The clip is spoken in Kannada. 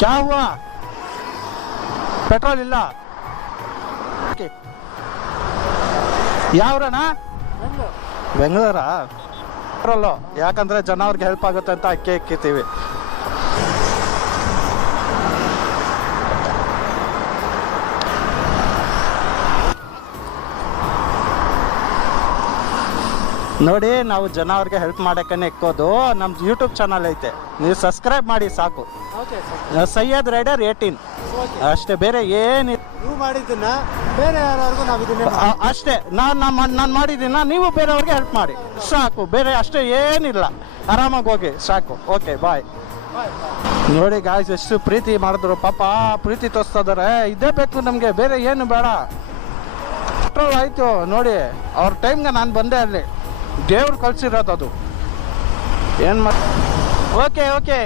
क्या हुआ ಪೆಟ್ರೋಲ್ ಇಲ್ಲ ಯಾವ್ರಣ ಬೆಂಗಳೂರಾ ಪೆಟ್ರೋಲು ಯಾಕಂದ್ರೆ ಜನ ಅವ್ರಿಗೆ ಹೆಲ್ಪ್ ಆಗುತ್ತೆ ಅಂತ ಅಕ್ಕಿ ಇಕ್ಕಿತೀವಿ ನೋಡಿ ನಾವು ಜನ ಅವ್ರಿಗೆ ಹೆಲ್ಪ್ ಮಾಡೋಕ್ಕೇ ಇಕ್ಕೋದು ನಮ್ದು ಯೂಟ್ಯೂಬ್ ಚಾನಲ್ ಐತೆ ನೀವು ಸಬ್ಸ್ಕ್ರೈಬ್ ಮಾಡಿ ಸಾಕು ಸೈಯದ್ ರೈಡರ್ 18 ಅಷ್ಟೇ ಬೇರೆ ಏನು ನೀವು ಮಾಡಿದ್ದನ್ನ ಬೇರೆ ಯಾರಿಗೂ ನಾವು ಇದನ್ನ ಅಷ್ಟೇ ನಾನು ಮಾಡಿದ್ದೀನ ನೀವು ಬೇರೆಯವ್ರಿಗೆ ಹೆಲ್ಪ್ ಮಾಡಿ ಸಾಕು ಬೇರೆ ಅಷ್ಟೇ ಏನಿಲ್ಲ ಆರಾಮಾಗಿ ಹೋಗಿ ಸಾಕು ಓಕೆ ಬಾಯ್ ನೋಡಿ ಗಾಯ್ಸ್ ಎಷ್ಟು ಪ್ರೀತಿ ಮಾಡಿದ್ರು ಪಾಪ ಪ್ರೀತಿ ತೋರಿಸ್ತಾ ಇದಾರೆ ಇದೇ ಬೇಕು ನಮಗೆ ಬೇರೆ ಏನು ಬೇಡ ಪೆಟ್ರೋಲ್ ಆಯಿತು ನೋಡಿ ಅವ್ರ ಟೈಮ್ಗೆ ನಾನು ಬಂದೆ ಅಲ್ಲಿ ದೇವ್ರು ಕಳ್ಸಿರೋದು ಅದು ಏನು ಓಕೆ ಓಕೆ